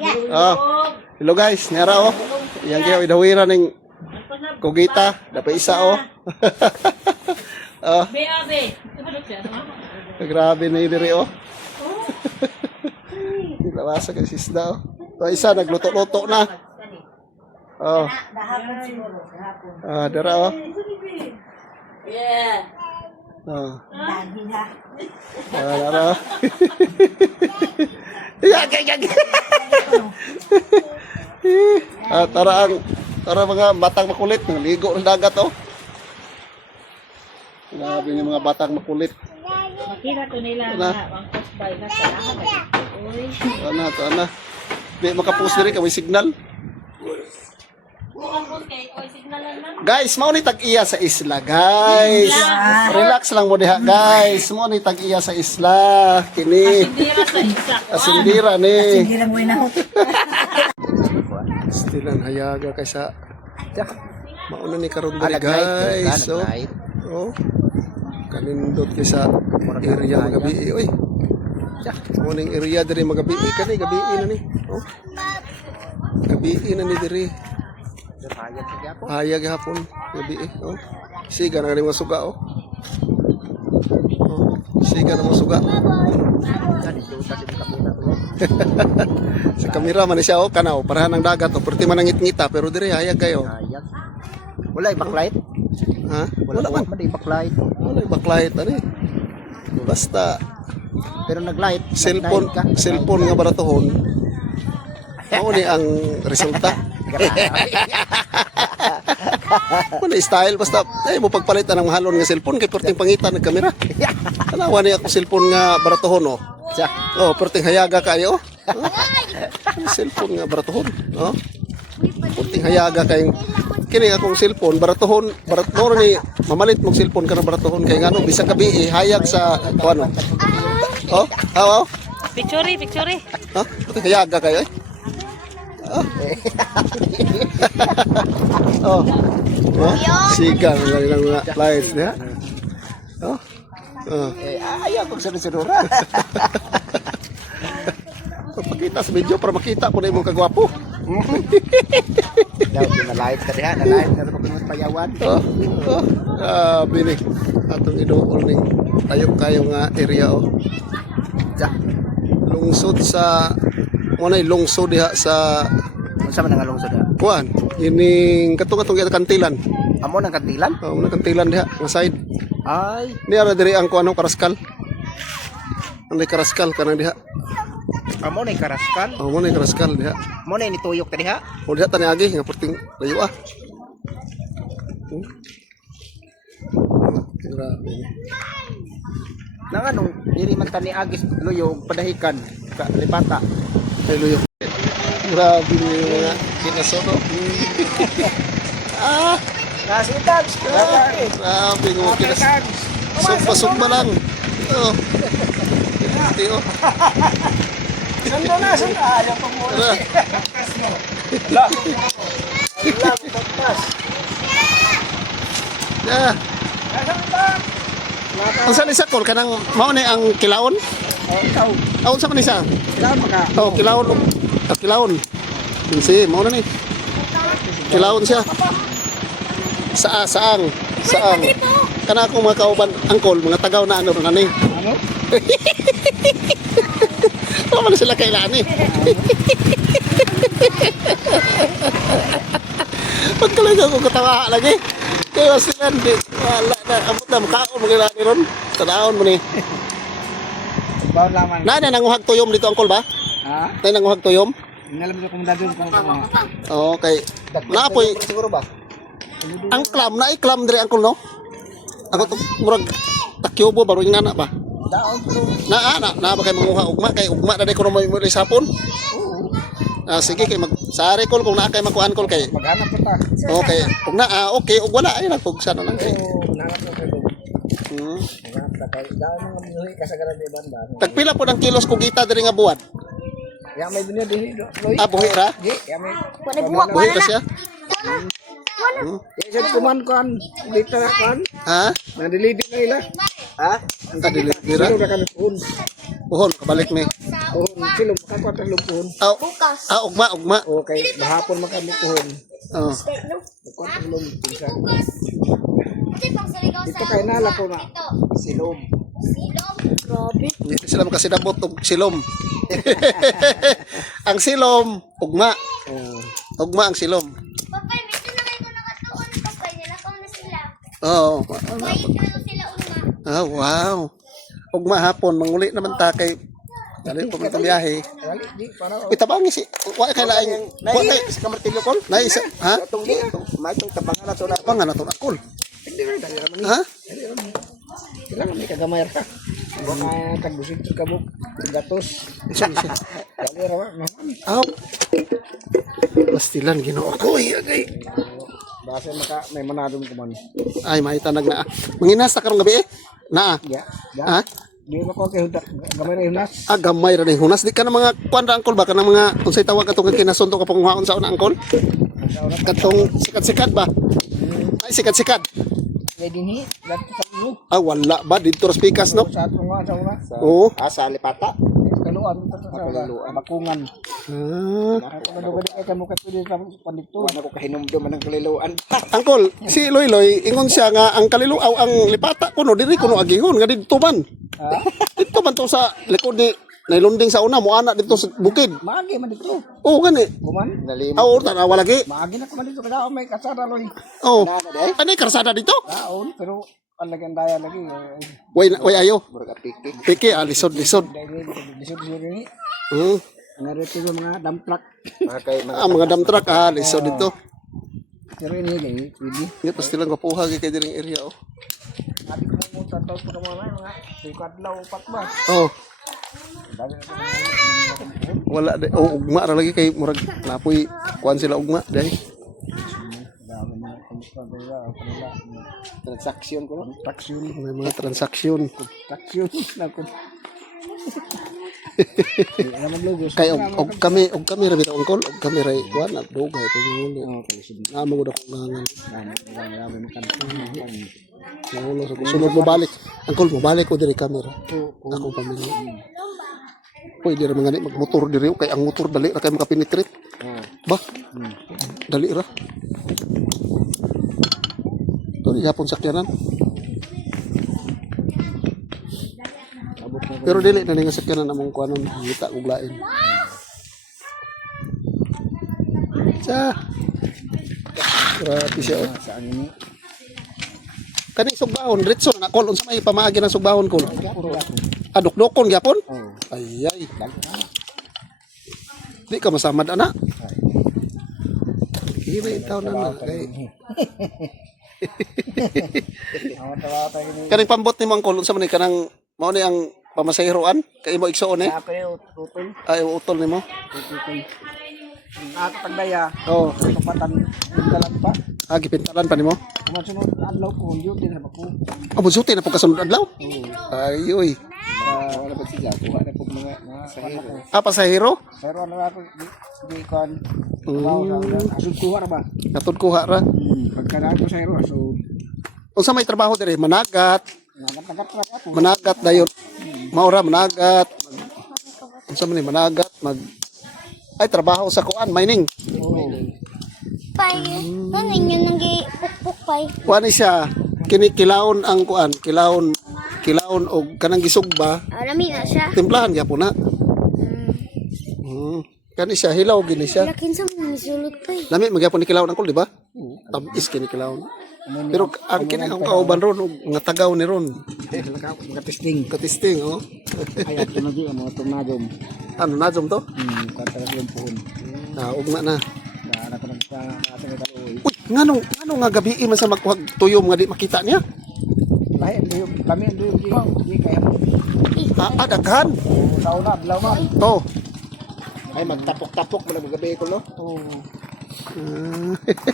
Oh, hello guys, nara oh. Yang kaya idawira ning kugita, dapat isa oh. Oh, grabe na diri oh. Dilawasa kay sisda oh. To isa nagluto-luto na. Oh. Ah, dara oh. Yeah. Oh. Ah, dara. Yag. Ah, tara mga batang makulit, naligo ng dagat oh. Grabe yung mga batang makulit. Makita to nila Ano? nga ang postbay na sa lahat. Uy. Ito na. Di makapost diri kay signal. Bukan kay oy signalan man. Guys, mao ni tag-iya sa isla, guys. Relax lang mo diha, guys. Mao ni tag-iya sa isla. Kini. Sindira sa isa. Asindira ni. Hindi mo inahot. Stilan hayaga kay sa mauna ni karon diri, guys. So, oh. Kanindot kay sa area magabi, oy. Morning area diri magabi kani, gabi na ni. Oh. Gabi na ni diri. Hayag hapon gabi oh. Siga na mga suga oh. Oh, siga na mga suga. Sa kamera man siya oh, kanaw parahan ng dagat oh, perti man ngit-ngita pero dire hayag kayo. Hayag. Wala backlight. Ha? Wala man backlight. Wala backlight ani. Basta Pero naglight. cellphone nga baratohon. Mao ni ang resulta. Wala style basta ay mo pagpalitan ng mahalon nga cellphone kay perting pangitan ng kamera. Tanawa ni ako cellphone nga baratohon oh. Oh, perting hayaga kayo. Oh. Cellphone nga baratohon, oh. Perting hayaga kay kini akong cellphone baratohon, barator ni mamalit mong cellphone kana baratohon kay ngano bisag gabi hayag sa ano. Oh, aw. Picture. Ha? Perting hayaga kayo eh. Oh. Oh. Oh. Sigang ng mga lights niya. Oh. Oh. Ayaw kong sunod-sunura. Pakita sa video para makita po na imong kagwapo. Daw na-light ka diha, na-light na pagpunot payawan. Oh. Oh. Bini. Atong iduol ning tayo nga area oh. Lungsod sa munay lungsod diha sa Unsa man nga lungsod diha? kuan. Ining katong kantilan. Amo nang kantilan? Oh, muna kantilan diha nga side. Ay, Niya diri ang kuan karaskal. Ang karaskal kanang diha. amo na karaskal. Oh, muna karaskal diha. Mo na ni tuyok ta diha. O diha tani agi nga perting layo ah. Grabe. Nang anong diri man tani agis luyog padahikan ka lipata. Ay luyo. Grabe ni mga kinasono. Ah, Nasitan. grabe mo kinas. Sugpa lang. Oh. Tio. Sando na ayaw pa mo. Tara. Wala. Wala tapos. Yeah. Ang sa ni sakol kanang mao ni ang kilaon? Ikaw, Aw sa man isa? kailangan mo ka. Oh, kilaon. Kilaon. Pinsi, mao na ni. Kilaon siya. Saang. Kana akong mga kauban angkol, mga tagaw na ano ni. Ano? Ano man sila kailan eh. Pagkalaga ko katawa lagi. Kaya sila di wala na abot na makaon mo kailan ni ron. Tanaon mo ni. Bawal laman. Na nanguhag tuyom dito angkol ba? Ha? Tay nanguhag tuyom? Inalam mo kung dadun kung ano. Okay. Naapoy Siguro ba? ang clam na i-clam dire angkol no? Ako to murag takyobo baro yung nana ba? Daon pero. Na ba kay manguha ugma kay ugma na ko mo sapon? Ah sige kay magsari kol kung naa kay makuan kol kay. Maghanap pa ta. Okay, ug na okay ug wala ay nagpugsa na lang kay. Nangat na kayo. Hmm. Nangat na kayo. Daon mga minuhi kasagaran di banda. Tagpila po ng kilos kugita diri nga buwan? Ya may dunya di. Loy. Ah buhi ra? Di, ya may. Buhi ra siya? Isa kuman kan dito na kan. Ha? Nadilidi na ila. Ha? Ang kadili dira? Sino na kan phone? Puhon kabalik mi. Phone. Silom, makakuha tayo lumpuhon. Ugma. Okay, bahapon makamikuhon. Oh. Makakuha tayo lumpuhon. Ito kay nala ko na. Silom. Grabe. Hindi sila makasidabot og silom. Ang silom, ugma. Ugma ang silom. Papay, may tinakay ko nakatuon. Papay, nilakaw na sila. Oo. May ito sila una. Wow. Ugma hapon, manguli naman ta kay dali pa man biyahe. Wali, di, para. Itabangi si wa kay laing Nai, sa kamartilyo ko. Naisa, ha? Itong di, may itong tabangan na ito na. Pangan na to akol. Hindi rin, dali naman. Ha? Kailangan may kagamay ra. Baka tagbusit ka mo. Gatos. Dali rawa. Aw. Pastilan Ginoo ko ay. Basta may manadong ko man. Ay maitanag na. Manginas ta karong gabi eh. Na. Ya. Ha? Di ba ko kay gamay ra yunas. Gamay ra ni hunas di ka na mga kuan ra angkol ba ka na mga unsay tawag katong kinasunto ka panguhaon sa una angkol? Katong sikat-sikat ba? Ay sikat-sikat. Pwede ni, dapat sa ulo. Wala ba dito ra speakers no? Sa atong nga sa una. Oo. Sa lipata. Kaluan ito sa bakungan. Nakakadugay kay kamo ka pwede sa pandito. Wala ko kahinumdum man ang kaliluan. Angkol, si Loy ingon siya nga ang kaliluaw ang lipata kuno diri kuno agihon nga didto man. Dito man to sa likod ni nailunding sa una mo ana dito sa bukid. Maagi man dito. Oo gani. Kuman, nalim. Oo tanawa lagi. Maagi na kuman dito kada may kasada loy. Oo. Ano karsada dito? Daon pero ang lagyan daya lagi. Way ayo. Murag piki. Piki lisod. Disod ni. Narito yung mga dump truck. Mga dump truck lisod dito. Pero ini gay, pwede. Nga pasti lang kapuha kay diring area oh. Ati ko mo tataw ko naman mga sukadlaw upat ba. Oh. Wala de. Oh, ugma ra lagi kay murag napoy kuan sila ugma dai. Dami na kanila. Transaksyon ko. Transaksyon. May mga transaksyon. Transaksyon na ko. Kay og kami ra bitaw angkol, og kami ra kuan at dugay kay nguli. Amo gud ako ngangan. Naulo sa sunod mo balik. Angkol mo balik ko diri camera. Ako pamilya. Pwede ra mga magmotor diri kay ang motor dali ra kay makapenetrate. Ba? Dali ra. Dali yapon sakyanan. Pero dili na nga sakyanan among kuanon ngita ug lain. Sa. Grabe siya oh. Saan ini? Kaning sugbahon ritso na kol unsa may pamaagi ng sugbahon kol? Adok-dokon gyapon? Ay. Di ka masamad ana. Hindi taon na kay. Kaning pambot ni mo ang kol unsa man ni kanang mao ni ang pamasahiroan kay mo igsuon eh. Ako utol. Ay utol nimo. Ako pagdaya. Oh, Kapatan dalan pa. gipintalan pa nimo. Kumasunod adlaw ko duty na ako. Amo suti na po kasunod adlaw. Ay oy. Wala ba siya? Kuha na po mga sahiro. Pasahero? Pero ano ako di kon. Wow, asud kuha ra ba? Katod kuha ra. Pagkadaan ko sahiro asud. Unsa may trabaho diri? Managat. Nagat-nagat ra ako. Managat dayon. Maura managat. Unsa man ni managat ay trabaho sa kuan mining. Pay, ano yun nang pukpuk pay. Kuan siya kinikilaon ang kuan, kilaon og kanang gisugba, Alami na siya. timplahan gyapon na. Kani siya hilaw gini siya. Lakin sa mga sulot pay. Lami magyapon ni kilaon angkol di ba? Tabis kini kilaon. Pero ang kini ang kauban ron og nga tagaw ni ron. Katisting. Katisting oh. Ay ato na di mo tumagom. Ano najom to? Katara yung puhon. Ugma na. Na ko nang sa ato ni kaloy. Uy, ngano nga gabi man sa magkuhag tuyom nga di makita niya? Lahi ang yung kami ang di kaya mo. Daghan. Sauna adlaw man. To. Ay magtapok-tapok mo na gabi ko no.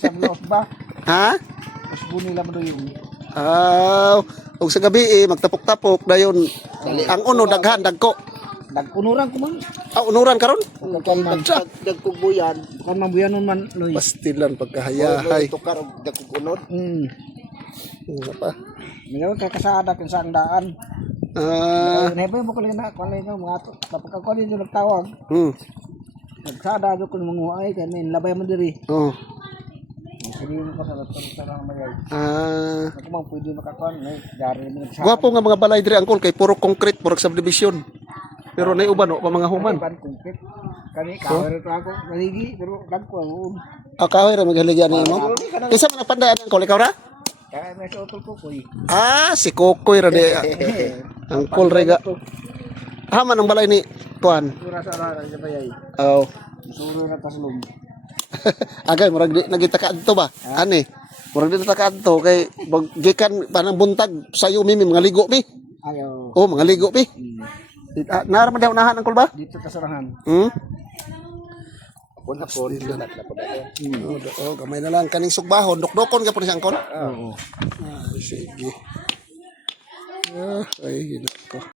Sa los ba? Ha? Mas buni lang mo yung. Og sa gabi magtapok-tapok dayon ang uno daghan dagko. Nagpunuran ko man. Unuran karon? Dagkubuyan. Kan mambuyanon man loy. Pastilan pagkahayahay. Tukar og dagkugunod. Ano pa? Ngayon kakasada kan sa daan. Naiba mo ko lang na, kung lang mga ato. Tapos ako dito nagtawag. Nagsada ako kung mga ay, kaya labay mo diri. Oh. Sige mo ko sa lang mayay. Ah. Ako mang pwede makakuan, dari mo nagsada. Gwapo nga mga balay diri angkol kay puro concrete, puro subdivision. Pero nay uban pa mga human. Kani kawer to ako, maligi, pero dagko ang Kahoy ra maghaligyan nimo. Isa man ang pandayan angkol ikaw ra? kaya may sa utol ko koy. Si Kokoy ra di. Angkol rega. Haman ang balay ni Tuan. Sura sa ara sa bayay. Oh. Suro na taslom. Agay murag di nagitaka adto ba? Ani. Murag di nataka adto kay gikan panang buntag sayo mi mga ligo mi. Ayo. Oh, mga ligo mi. Nara man daw unahan angkol ba? Dito kasarahan. Hapon. Oh, gamay na lang kaning sugbahon. Dok-dokon ka po ni angkol? Oo. Sige. Ay, hinako.